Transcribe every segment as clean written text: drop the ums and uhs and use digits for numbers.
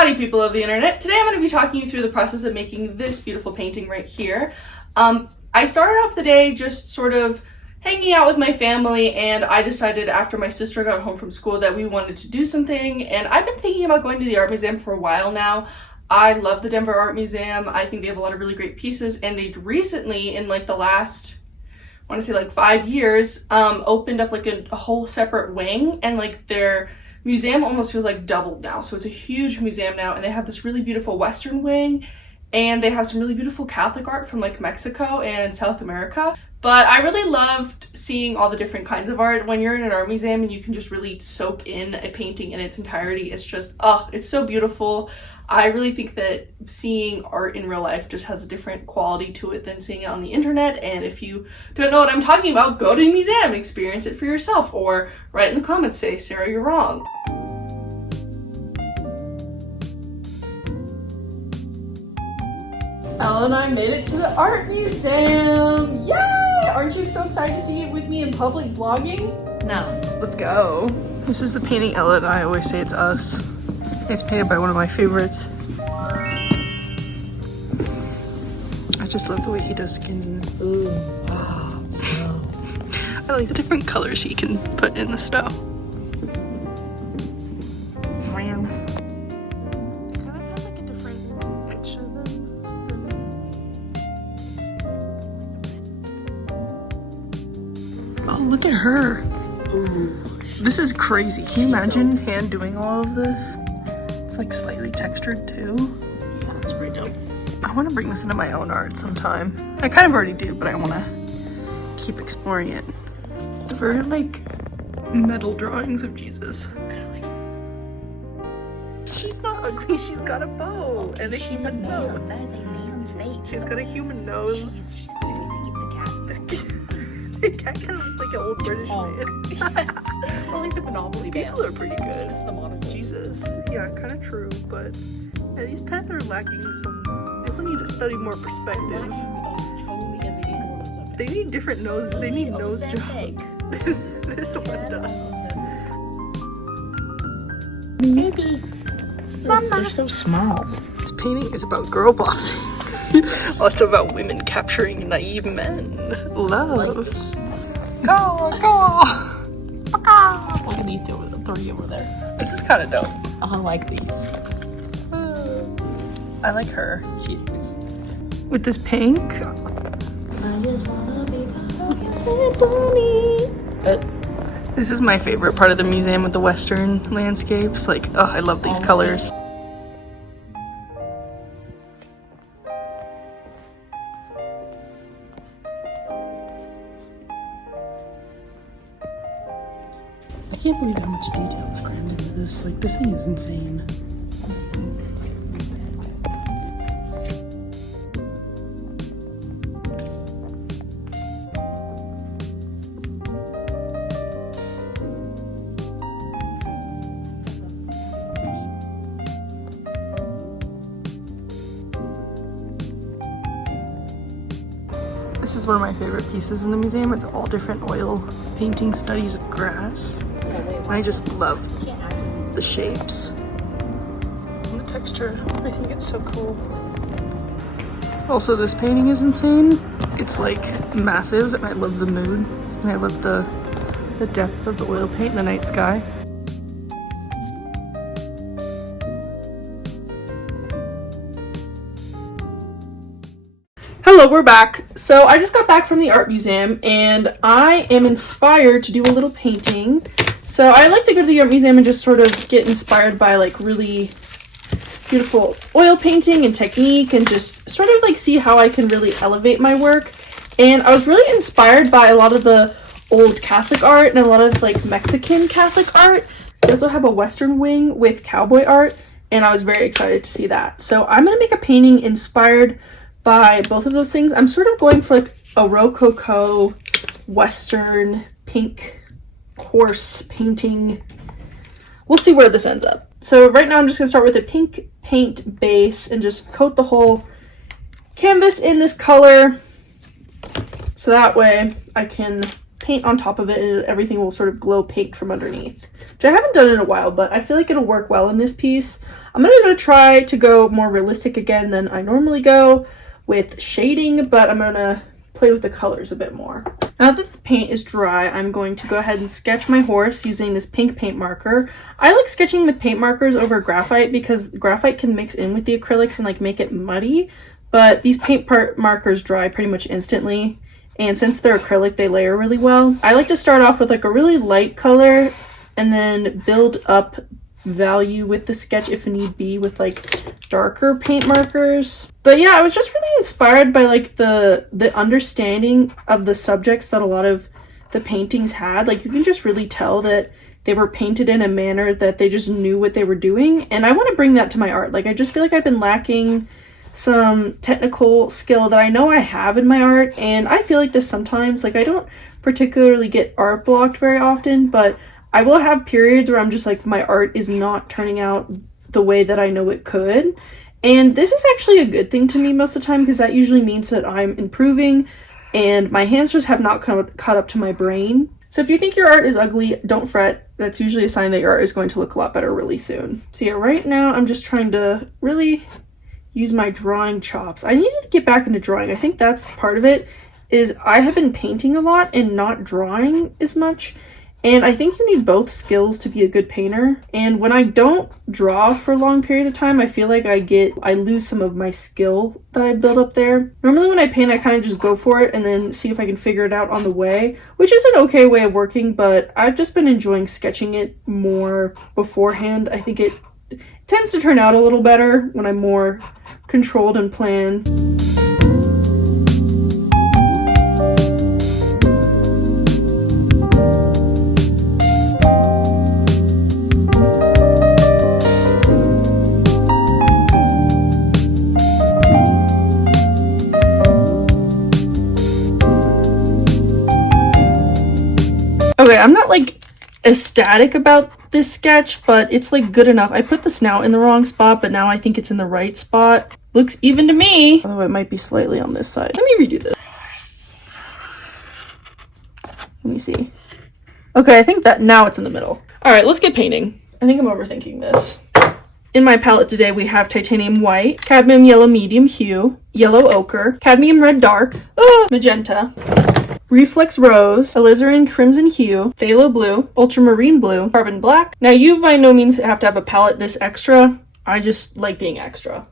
Howdy people of the internet. Today I'm going to be talking you through the process of making this beautiful painting right here. I started off the day just sort of hanging out with my family, and I decided after my sister got home from school that we wanted to do something, and I've been thinking about going to the art museum for a while now. I love the Denver Art Museum. I think they have a lot of really great pieces, and they've recently, in like the last, I want to say like 5 years, opened up like a whole separate wing, and like their museum almost feels like doubled now. So it's a huge museum now, and they have this really beautiful Western wing, and they have some really beautiful Catholic art from like Mexico and South America. But I really loved seeing all the different kinds of art. When you're in an art museum and you can just really soak in a painting in its entirety, it's just, oh, it's so beautiful. I really think that seeing art in real life just has a different quality to it than seeing it on the internet. And if you don't know what I'm talking about, go to a museum, experience it for yourself, or write in the comments, say, Sarah, you're wrong. Elle and I made it to the art museum. Yay! Aren't you so excited to see it with me in public vlogging? No. Let's go. This is the painting Ella and I always say it's us. It's painted by one of my favorites. I just love the way he does skin. Ooh, wow, snow. I like the different colors he can put in the snow. They kind of have like a different edge to them. Oh, look at her. Ooh. This is crazy. Can you imagine hand doing all of this? It's like slightly textured too. Yeah, it's pretty dope. I want to bring this into my own art sometime. I kind of already do, but I want to keep exploring it. It's very like metal drawings of Jesus. She's not ugly. She's got a bow and a human nose. That is a man's face. She's got a human nose. She's the cat. The cat kind of looks like an old British man. Yes. Or like the Monopoly man. People are pretty good. Just the monocle. Jesus. Yeah, kind of true, but yeah, these pets are lacking some. They also need to study more perspective. They need different noses. They need nose jobs. This one does. Maybe. They're so small. This painting is about girl bossing. Also about women capturing naive men. Love. Go, go. Look at these three over there. This is kind of dope. I like these. I like her. She's nice. With this pink. I just wanna be bunny. This is my favorite part of the museum with the Western landscapes. Like, oh, I love these colors. I can't believe how much detail is crammed into this. Like, this thing is insane. This is one of my favorite pieces in the museum. It's all different oil painting studies of grass. I just love the shapes and the texture. I think it's so cool. Also, this painting is insane. It's like massive, and I love the mood, and I love the depth of the oil paint in the night sky. Hello, we're back. So I just got back from the art museum, and I am inspired to do a little painting. So I like to go to the art museum and just sort of get inspired by like really beautiful oil painting and technique, and just sort of like see how I can really elevate my work. And I was really inspired by a lot of the old Catholic art and a lot of like Mexican Catholic art. They also have a Western wing with cowboy art, and I was very excited to see that. So I'm gonna make a painting inspired by both of those things. I'm sort of going for like a Rococo Western pink horse painting. We'll see where this ends up. So right now I'm just gonna start with a pink paint base and just coat the whole canvas in this color, so that way I can paint paint on top of it and everything will sort of glow pink from underneath, which I haven't done in a while, but I feel like it'll work well in this piece. I'm gonna try to go more realistic again than I normally go with shading, but I'm gonna play with the colors a bit more. Now that the paint is dry, I'm going to go ahead and sketch my horse using this pink paint marker. I like sketching with paint markers over graphite because graphite can mix in with the acrylics and like make it muddy, but these paint markers dry pretty much instantly, and since they're acrylic, they layer really well. I like to start off with like a really light color and then build up value with the sketch if need be with like darker paint markers. But yeah, I was just really inspired by like the understanding of the subjects that a lot of the paintings had. Like you can just really tell that they were painted in a manner that they just knew what they were doing, and I want to bring that to my art. Like I just feel like I've been lacking some technical skill that I know I have in my art, and I feel like this sometimes. Like I don't particularly get art blocked very often, but I will have periods where I'm just like, my art is not turning out the way that I know it could. And this is actually a good thing to me most of the time, because that usually means that I'm improving and my hands just have not caught up to my brain. So if you think your art is ugly, don't fret. That's usually a sign that your art is going to look a lot better really soon. So yeah, right now I'm just trying to really use my drawing chops. I needed to get back into drawing. I think that's part of it, is I have been painting a lot and not drawing as much. And I think you need both skills to be a good painter. And when I don't draw for a long period of time, I feel like I lose some of my skill that I built up there. Normally when I paint, I kind of just go for it and then see if I can figure it out on the way, which is an okay way of working, but I've just been enjoying sketching it more beforehand. I think it tends to turn out a little better when I'm more controlled and planned. Okay, I'm not like ecstatic about this sketch, but it's like good enough. I put the snout in the wrong spot, but now I think it's in the right spot. Looks even to me, although it might be slightly on this side. Let me redo this. Let me see. Okay, I think that now it's in the middle. All right, let's get painting. I think I'm overthinking this. In my palette today, we have titanium white, cadmium yellow medium hue, yellow ochre, cadmium red dark, magenta, reflex rose, alizarin crimson hue, phthalo blue, ultramarine blue, carbon black. Now you by no means have to have a palette this extra. I just like being extra.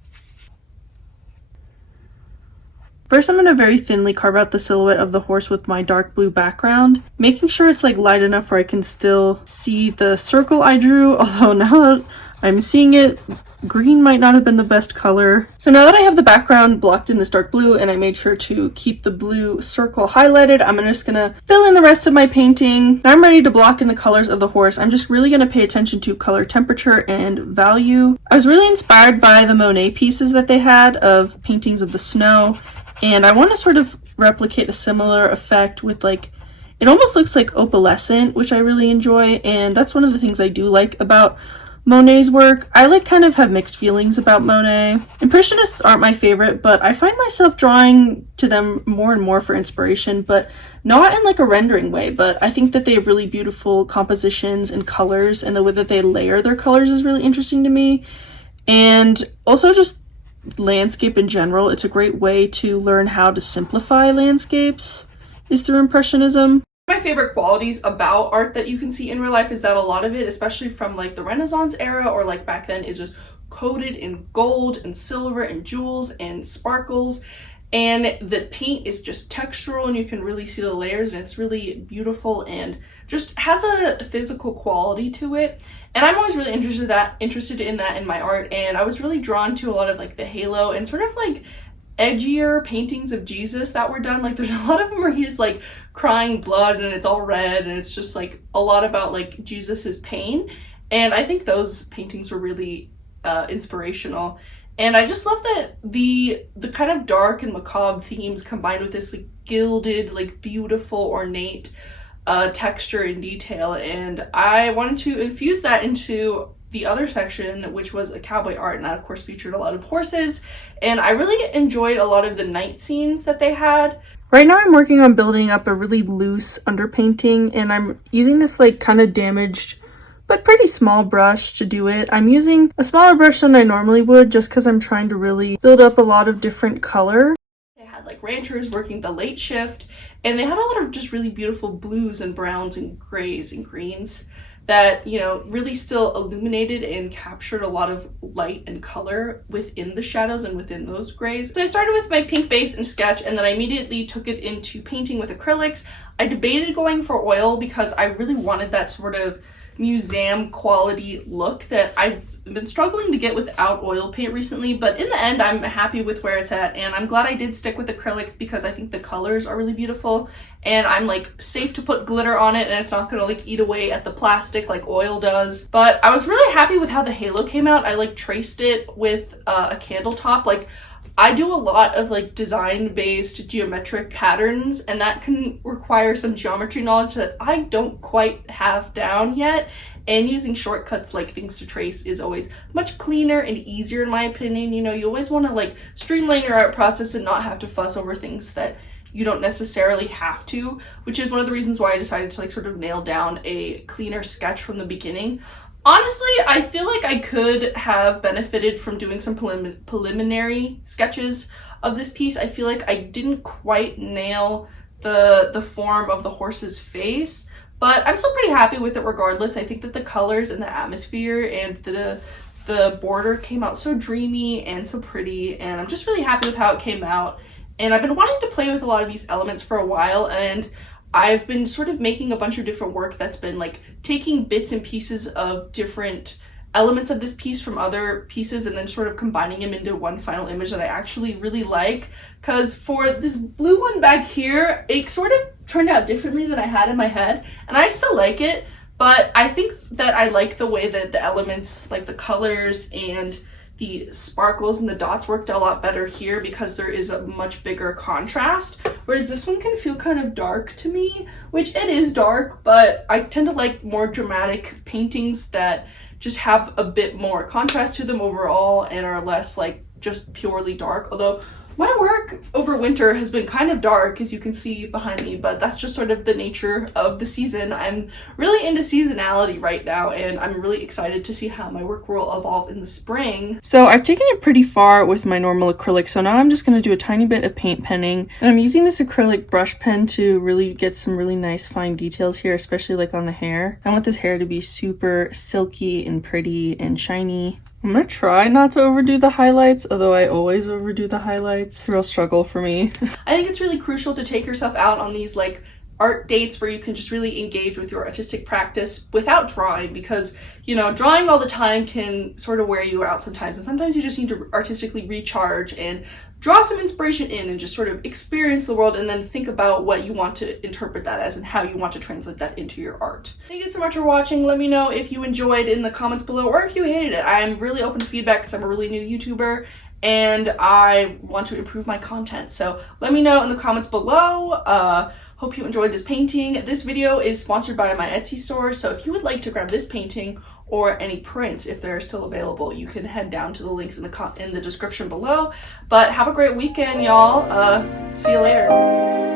First, I'm going to very thinly carve out the silhouette of the horse with my dark blue background, making sure it's like light enough where I can still see the circle I drew, although now that I'm seeing it, green might not have been the best color. So now that I have the background blocked in this dark blue and I made sure to keep the blue circle highlighted, I'm just gonna fill in the rest of my painting. Now I'm ready to block in the colors of the horse. I'm just really gonna pay attention to color temperature and value. I was really inspired by the Monet pieces that they had of paintings of the snow, and I want to sort of replicate a similar effect with like, it almost looks like opalescent, which I really enjoy, and that's one of the things I do like about Monet's work. I like kind of have mixed feelings about Monet. Impressionists aren't my favorite, but I find myself drawing to them more and more for inspiration, but not in like a rendering way. But I think that they have really beautiful compositions and colors, and the way that they layer their colors is really interesting to me. And also just landscape in general. It's a great way to learn how to simplify landscapes is through Impressionism. My favorite qualities about art that you can see in real life is that a lot of it, especially from like the Renaissance era or like back then, is just coated in gold and silver and jewels and sparkles, and the paint is just textural and you can really see the layers, and it's really beautiful and just has a physical quality to it. And I'm always really interested in that in my art, and I was really drawn to a lot of like the halo and sort of like edgier paintings of Jesus that were done. Like there's a lot of them where he's like crying blood and it's all red, and it's just like a lot about like Jesus's pain, and I think those paintings were really inspirational. And I just love that the kind of dark and macabre themes combined with this like gilded, like beautiful, ornate texture and detail, and I wanted to infuse that into the other section, which was a cowboy art, and that of course featured a lot of horses, and I really enjoyed a lot of the night scenes that they had. Right now I'm working on building up a really loose underpainting, and I'm using this like kind of damaged but pretty small brush to do it. I'm using a smaller brush than I normally would just because I'm trying to really build up a lot of different color. They had like ranchers working the late shift, and they had a lot of just really beautiful blues and browns and grays and greens that, you know, really still illuminated and captured a lot of light and color within the shadows and within those grays. So I started with my pink base and sketch, and then I immediately took it into painting with acrylics. I debated going for oil because I really wanted that sort of museum quality look that I've been struggling to get without oil paint recently, but in the end I'm happy with where it's at, and I'm glad I did stick with acrylics because I think the colors are really beautiful, and I'm like safe to put glitter on it and it's not gonna like eat away at the plastic like oil does. But I was really happy with how the halo came out. I like traced it with a candle top. Like, I do a lot of like design-based geometric patterns, and that can require some geometry knowledge that I don't quite have down yet. And using shortcuts like things to trace is always much cleaner and easier in my opinion. You know, you always want to like streamline your art process and not have to fuss over things that you don't necessarily have to, which is one of the reasons why I decided to like sort of nail down a cleaner sketch from the beginning. Honestly, I feel like I could have benefited from doing some preliminary sketches of this piece. I feel like I didn't quite nail the form of the horse's face, but I'm still pretty happy with it regardless. I think that the colors and the atmosphere and the border came out so dreamy and so pretty, and I'm just really happy with how it came out. And I've been wanting to play with a lot of these elements for a while, and I've been sort of making a bunch of different work that's been like taking bits and pieces of different elements of this piece from other pieces and then sort of combining them into one final image that I actually really like. Because for this blue one back here, it sort of turned out differently than I had in my head, and I still like it, but I think that I like the way that the elements, like the colors and the sparkles and the dots, worked a lot better here because there is a much bigger contrast, whereas this one can feel kind of dark to me, which it is dark, but I tend to like more dramatic paintings that just have a bit more contrast to them overall and are less like just purely dark. Although my work over winter has been kind of dark, as you can see behind me, but that's just sort of the nature of the season. I'm really into seasonality right now, and I'm really excited to see how my work will evolve in the spring. So I've taken it pretty far with my normal acrylic, so now I'm just going to do a tiny bit of paint penning, and I'm using this acrylic brush pen to really get some really nice fine details here, especially like on the hair. I want this hair to be super silky and pretty and shiny. I'm gonna try not to overdo the highlights, although I always overdo the highlights. It's a real struggle for me. I think it's really crucial to take yourself out on these like art dates where you can just really engage with your artistic practice without drawing, because, you know, drawing all the time can sort of wear you out sometimes, and sometimes you just need to artistically recharge and draw some inspiration in and just sort of experience the world, and then think about what you want to interpret that as and how you want to translate that into your art. Thank you so much for watching. Let me know if you enjoyed in the comments below or if you hated it. I'm really open to feedback because I'm a really new YouTuber and I want to improve my content. So let me know in the comments below. Hope you enjoyed this painting. This video is sponsored by my Etsy store, so if you would like to grab this painting or any prints, if they're still available, you can head down to the links in the description below. But have a great weekend, y'all. See you later.